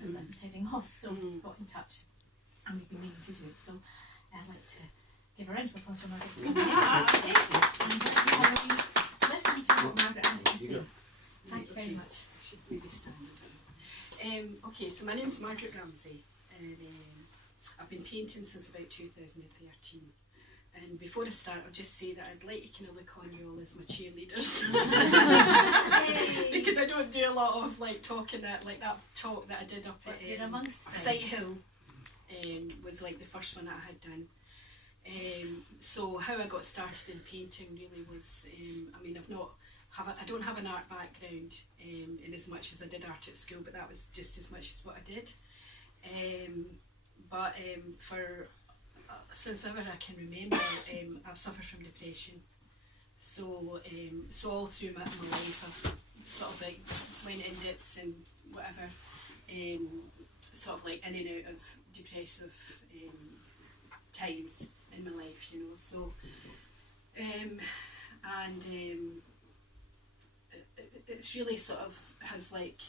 later as I was heading off, so we got in touch and we've been meaning to do it. So I'd like to give a round of applause for Margaret to come here and listen to what Margaret has to say. Thank you very much. Should maybe stand up. Okay, so my name's Margaret Ramsay, and I've been painting since about 2013. And before I start, I'll just say that I'd like to kind of look on you all as my cheerleaders. Because I don't do a lot of like talking that talk that I did up at Sight Hill was like the first one that I had done. So how I got started in painting really was, I mean, I don't have an art background in as much as I did art at school, but that was just as much as what I did. Since ever I can remember, I've suffered from depression. So all through my life, I've sort of like went in dips and whatever, sort of like in and out of depressive times in my life, you know. So, it's really sort of has like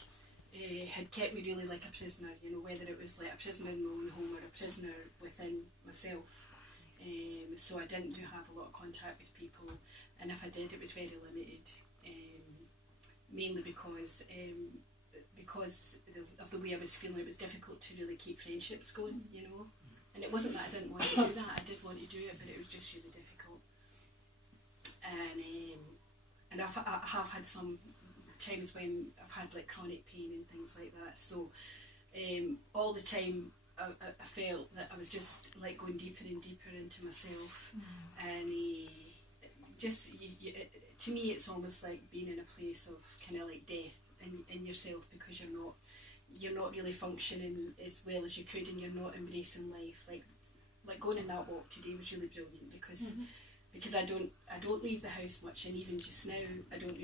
had kept me really like a prisoner, you know, whether it was like a prisoner in my own home or a prisoner within myself. So I didn't have a lot of contact with people, and if I did, it was very limited, mainly because of the way I was feeling. It was difficult to really keep friendships going, you know. And it wasn't that I didn't want to do that, I did want to do it, but it was just really difficult. And I have had some times when I've had like chronic pain and things like that, so all the time I felt that I was just like going deeper and deeper into myself, and to me it's almost like being in a place of kind of like death in yourself, because you're not really functioning as well as you could, and you're not embracing life. Like going on that walk today was really brilliant, because I don't leave the house much, and even just now I don't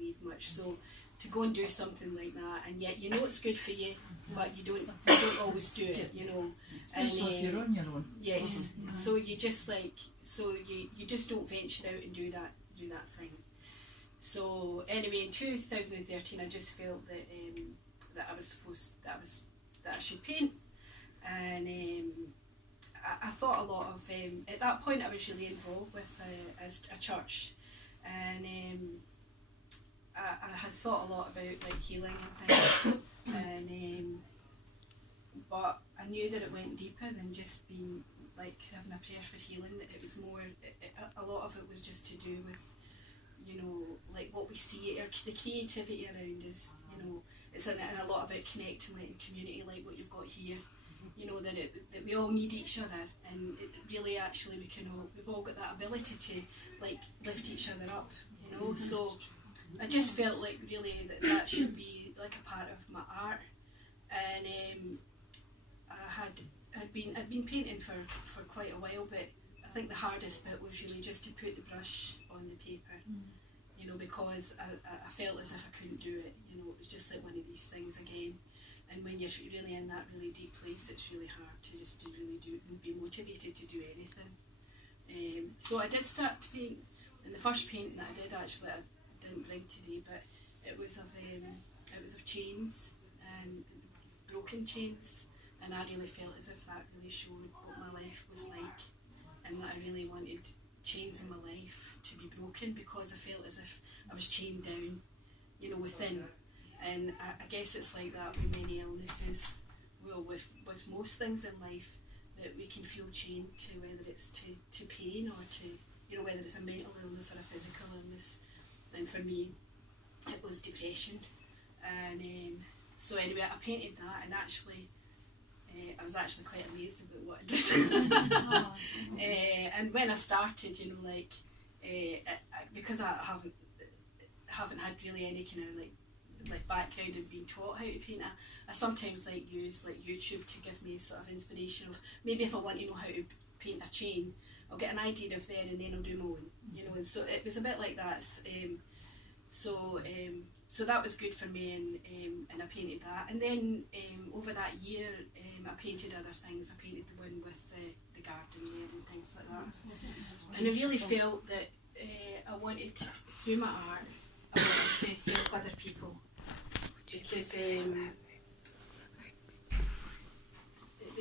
leave much. So to go and do something like that, and yet you know it's good for you, but you don't always do it, you know. And so if you're on your own. Yes. So you just you just don't venture out and do that thing. So anyway, in 2013, I just felt that that I should paint, and I thought a lot of at that point I was really involved with a church, and I had thought a lot about like healing and things, and but I knew that it went deeper than just being like having a prayer for healing. It was more, a lot of it was just to do with, you know, like what we see, the creativity around us, you know. It's a lot about connecting, like in community, like what you've got here, you know, that we all need each other, and it really actually we've all got that ability to like lift each other up, you know. So I just felt like really that should be like a part of my art, and I'd been painting for quite a while, but I think the hardest bit was really just to put the brush on the paper. You know, because I felt as if I couldn't do it, you know. It was just like one of these things again, and when you're really in that really deep place, it's really hard to really be motivated to do anything. So I did start to paint, and the first painting that I did actually I didn't bring today, but it was of chains, and broken chains, and I really felt as if that really showed what my life was like, and that I really wanted chains in my life to be broken, because I felt as if I was chained down, you know, within. And I guess it's like that with many illnesses, well, with most things in life, that we can feel chained to, whether it's to pain or to, you know, whether it's a mental illness or a physical illness. And for me, it was depression. And so anyway, I painted that, and actually I was actually quite amazed about what I did. And when I started, you know, like because I haven't had really any kind of like background in being taught how to paint, I sometimes like use like YouTube to give me sort of inspiration of maybe if I want to know how to paint a chain, I'll get an idea of there and then I'll do my own, you know. And so it was a bit like that. So that was good for me, and I painted that. And then over that year, I painted other things. I painted the one with the garden there and things like that. And I really felt that I wanted to, through my art, I wanted to help other people, because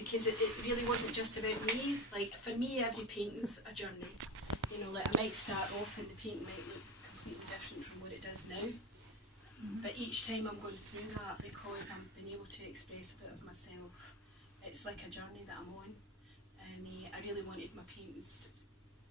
because it really wasn't just about me. Like for me, every painting's a journey. You know, like I might start off and the painting might look completely different from what it does now. But each time I'm going through that, because I'm being able to express a bit of myself, it's like a journey that I'm on. And I really wanted my paintings,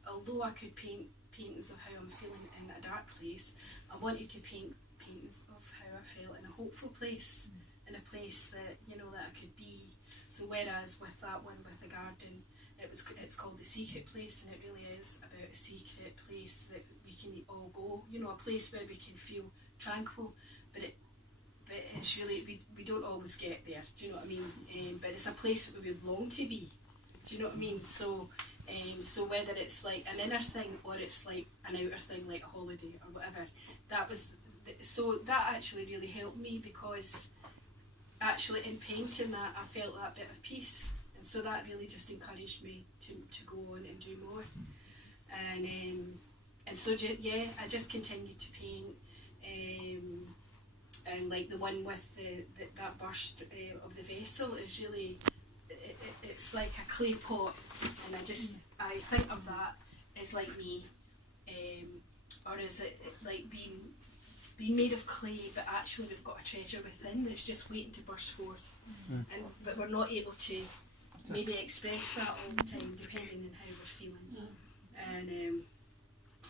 although I could paint paintings of how I'm feeling in a dark place, I wanted to paint paintings of how I felt in a hopeful place, in a place that, you know, that I could be. So whereas with that one with the garden, it's called The Secret Place, and it really is about a secret place that we can all go, you know, a place where we can feel tranquil, but it's really, we don't always get there, do you know what I mean? But it's a place that we would long to be, do you know what I mean? So so whether it's like an inner thing or it's like an outer thing, like a holiday or whatever, so that actually really helped me, because actually in painting that I felt that bit of peace, and so that really just encouraged me to go on and do more. And so yeah, I just continued to paint, and like the one with that burst of the vessel is really, it's like a clay pot, and I think of that as like me, or is it like being made of clay, but actually we've got a treasure within that's just waiting to burst forth, but we're not able to maybe express that all the time, depending on how we're feeling. And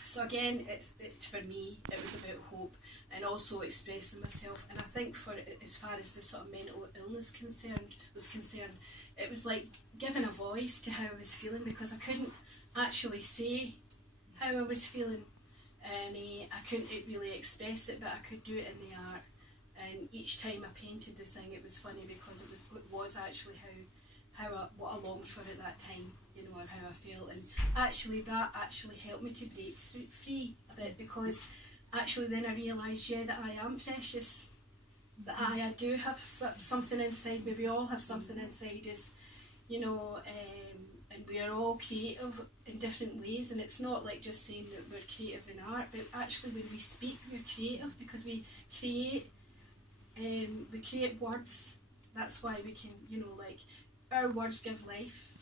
so again, it's for me, it was about hope and also expressing myself. And I think for as far as the sort of mental illness was concerned, it was like giving a voice to how I was feeling, because I couldn't actually say how I was feeling, and I couldn't really express it, but I could do it in the art. And each time I painted the thing, it was funny, because it was actually what I longed for at that time, you know, or how I felt. And actually that actually helped me to break free a bit, because actually then I realised, yeah, that I am precious, that I do have something inside me. We all have something inside us, you know, and we are all creative in different ways. And it's not like just saying that we're creative in art, but actually when we speak, we're creative, because we create words. That's why we can, you know, like our words give life,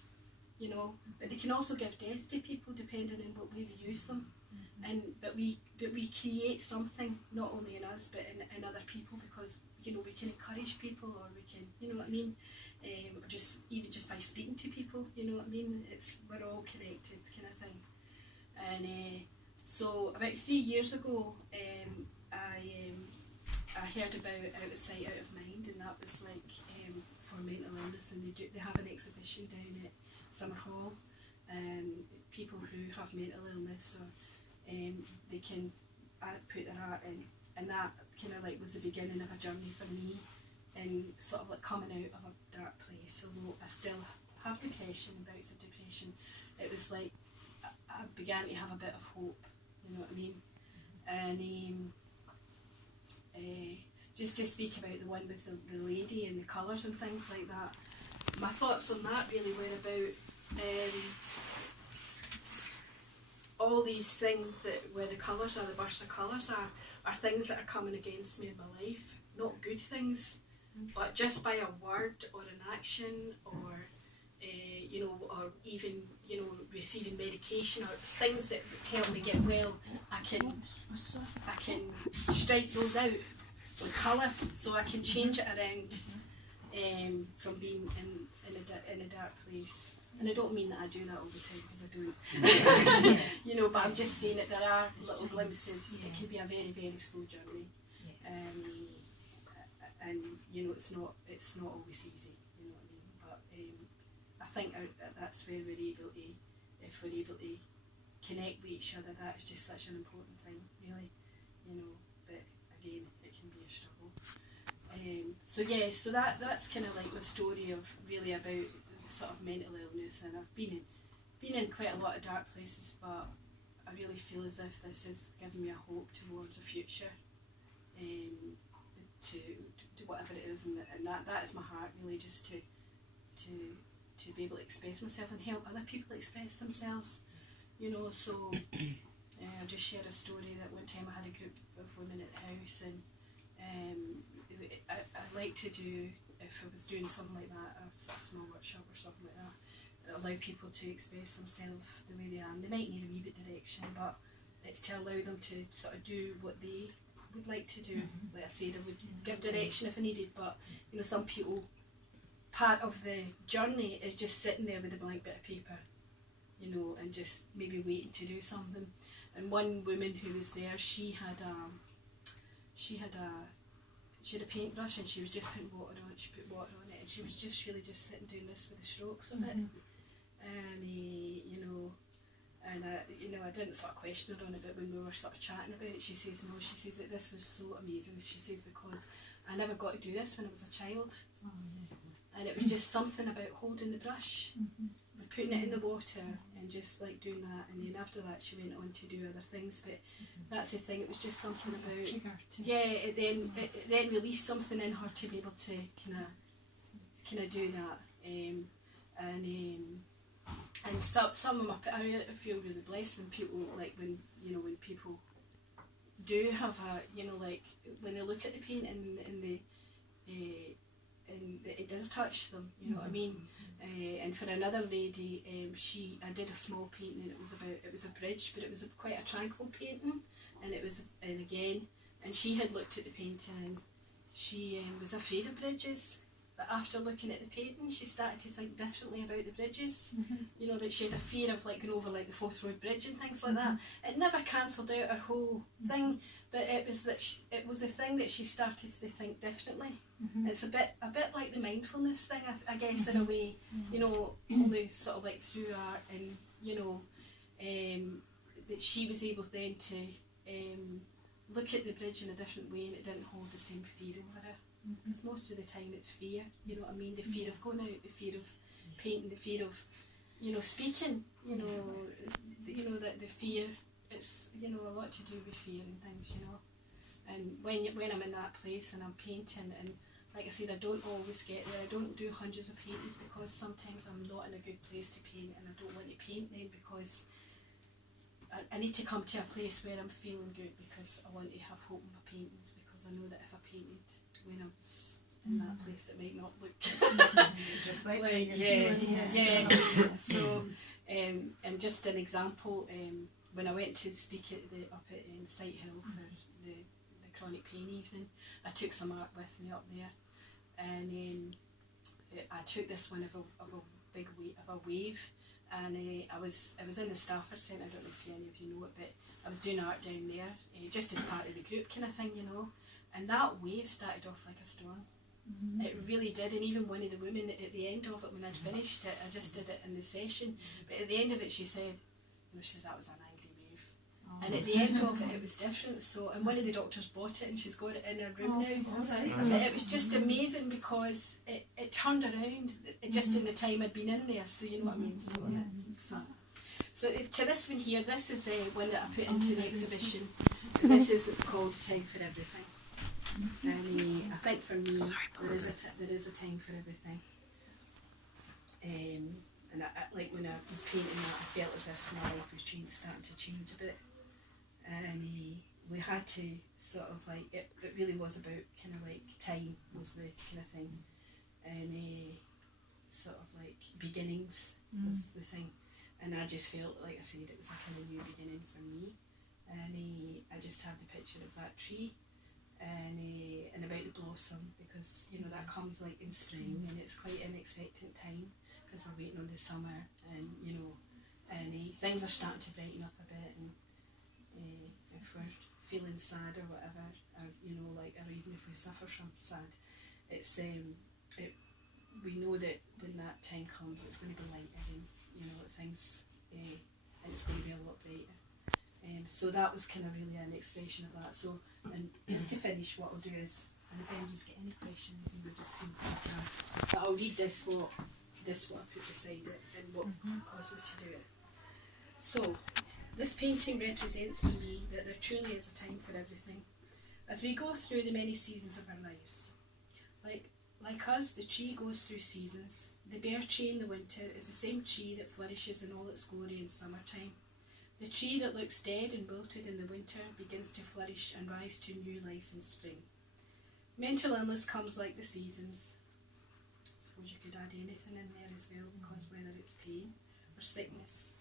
you know, but they can also give death to people depending on what way we use them. But we create something, not only in us but in other people, because, you know, we can encourage people, or we can, you know what I mean, or just even just by speaking to people, you know what I mean, we're all connected kind of thing. And so about 3 years ago, I heard about Out of Sight, Out of Mind, and that was like for mental illness, and they have an exhibition down at Summer Hall, people who have mental illness, or they can put their art in, and that kind of like was the beginning of a journey for me, and sort of like coming out of a dark place. Although I still have depression, bouts of depression, it was like I began to have a bit of hope, you know what I mean. And just to speak about the one with the lady and the colours and things like that, my thoughts on that really were about all these things where the colours are, the bursts of colours are things that are coming against me in my life, not good things, but just by a word or an action, or you know, or even, you know, receiving medication or things that help me get well, I can strike those out with colour, so I can change it around from being in a dark place. And I don't mean that I do that all the time, because I don't. You know, but I'm just saying that there are little glimpses. It can be a very, very slow journey, and you know, it's not always easy. You know what I mean? But I think that's where we're able to, if we're able to connect with each other, that's just such an important thing, really. You know, but again, it can be a struggle. So yeah, so that's kind of like the story of really about sort of mental illness, and I've been in quite a lot of dark places, but I really feel as if this has given me a hope towards a future, to whatever it is, and that is my heart, really, just to be able to express myself and help other people express themselves, you know. So I'll just share a story that one time I had a group of women at the house, and I like to do, if I was doing something like that, a sort of small workshop or something like that, allow people to express themselves the way they are. And they might need a wee bit of direction, but it's to allow them to sort of do what they would like to do. Like I said, I would give direction if I needed, but you know, some people, part of the journey is just sitting there with a blank bit of paper, you know, and just maybe waiting to do something. And one woman who was there, she had a paintbrush, and she was just putting water on it. She put water on it, and she was just really just sitting doing this with the strokes of it. And you know, and I didn't sort of question her on it, but when we were sort of chatting about it, she says no. She says that this was so amazing. She says because I never got to do this when I was a child, and it was just something about holding the brush, putting it in the water, and just like doing that. And then after that, she went on to do other things. But that's the thing. It was just something about it then released something in her to be able to kind of do that. And some of my, I feel really blessed when people when people do have when they look at the painting and it does touch them, you know what I mean. And for another lady, I did a small painting, and it was a bridge, but it was quite a tranquil painting, and she had looked at the painting, and she was afraid of bridges. But after looking at the painting, she started to think differently about the bridges. You know, that she had a fear of like going over like the Forth Road Bridge and things like that. It never cancelled out her whole thing, but it was it was a thing that she started to think differently. It's a bit like the mindfulness thing, I guess, in a way. You know, only sort of like through art, and you know, that she was able then to look at the bridge in a different way, and it didn't hold the same fear over her. Because most of the time it's fear, you know what I mean, the fear of going out, the fear of painting, the fear of, you know, speaking, you know that the fear, it's, you know, a lot to do with fear and things, you know. And when I'm in that place and I'm painting, and like I said, I don't always get there, I don't do hundreds of paintings because sometimes I'm not in a good place to paint, and I don't want to paint then because I need to come to a place where I'm feeling good, because I want to have hope in my paintings, because I know that if I painted when I was in that place, it might not look So and just an example, when I went to speak up at Sight Hill for the chronic pain evening, I took some art with me up there, and I took this one of a wave, and I was in the Stafford Centre. I don't know if any of you know it, but I was doing art down there, just as part of the group kind of thing, you know. And that wave started off like a storm. It really did. And even one of the women at the end of it, when I'd finished it, I just did it in the session, but at the end of it she said, that was an angry wave. And at the end of it, it was different. So, and one of the doctors bought it, and she's got it in her room now. But it was just amazing because it turned around just in the time I'd been in there. So you know what I mean. So to this one here, this is one that I put into the exhibition. And this is what's called Time for Everything. And I think for me, there is a time for everything. And I, like when I was painting that, I felt as if my life was starting to change a bit. And we had to sort of like, it really was about kind of like time was the kind of thing. And sort of like beginnings was the thing. And I just felt, like I said, it was a kind of new beginning for me. And I just had the picture of that tree. And about the blossom, because you know that comes like in spring, and it's quite an expectant time because we're waiting on the summer, and you know, and things are starting to brighten up a bit, and if we're feeling sad or whatever, or you know, like, or even if we suffer from sad, it's we know that when that time comes, it's going to be lighter, and you know, things, and it's going to be a lot brighter. So that was kind of really an expression of that. So, and just to finish, what I'll do is, and if anybody's got any questions, you would just feel free to ask. But I'll read this what I put beside it, and what caused me to do it. So, this painting represents for me that there truly is a time for everything. As we go through the many seasons of our lives, like us, the tree goes through seasons. The bare tree in the winter is the same tree that flourishes in all its glory in summertime. The tree that looks dead and wilted in the winter begins to flourish and rise to new life in spring. Mental illness comes like the seasons. suppose you could add anything in there as well, because whether it's pain or sickness.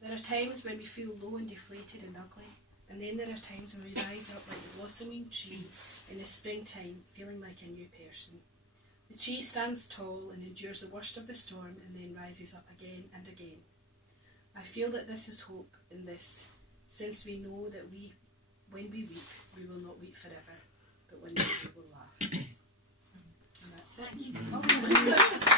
There are times when we feel low and deflated and ugly, and then there are times when we rise up like the blossoming tree in the springtime, feeling like a new person. The tree stands tall and endures the worst of the storm and then rises up again and again. I feel that this is hope in this, since we know that when we weep, we will not weep forever, but one day we will laugh. And that's it.